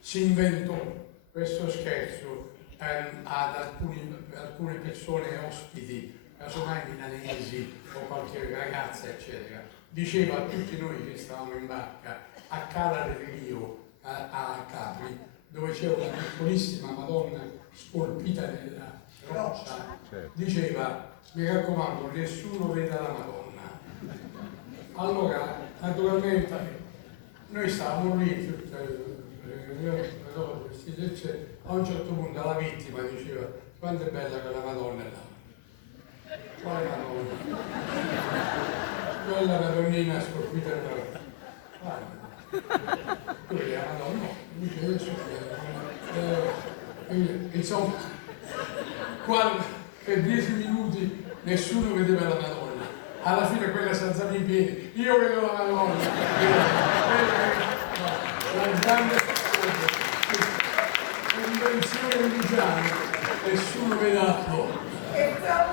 si inventò questo scherzo ad alcune persone ospiti, casomai milanesi o qualche ragazza, eccetera. Diceva a tutti noi che stavamo in barca a Cala del Rio, a Capri, dove c'era una piccolissima Madonna scolpita nella roccia, diceva: mi raccomando, nessuno veda la Madonna. Allora, naturalmente, noi stavamo lì, a un certo punto la vittima diceva: quanto è bella quella Madonna là. Quale Madonna? Quella Madonnina scolpita nella roccia. Tu vedi la Madonna? Insomma, quando per 10 minuti nessuno vedeva la Madonna, alla fine quella si alzava in piedi: io vedo la Madonna. La grande invenzione di Gianni, nessuno vede la Madonna.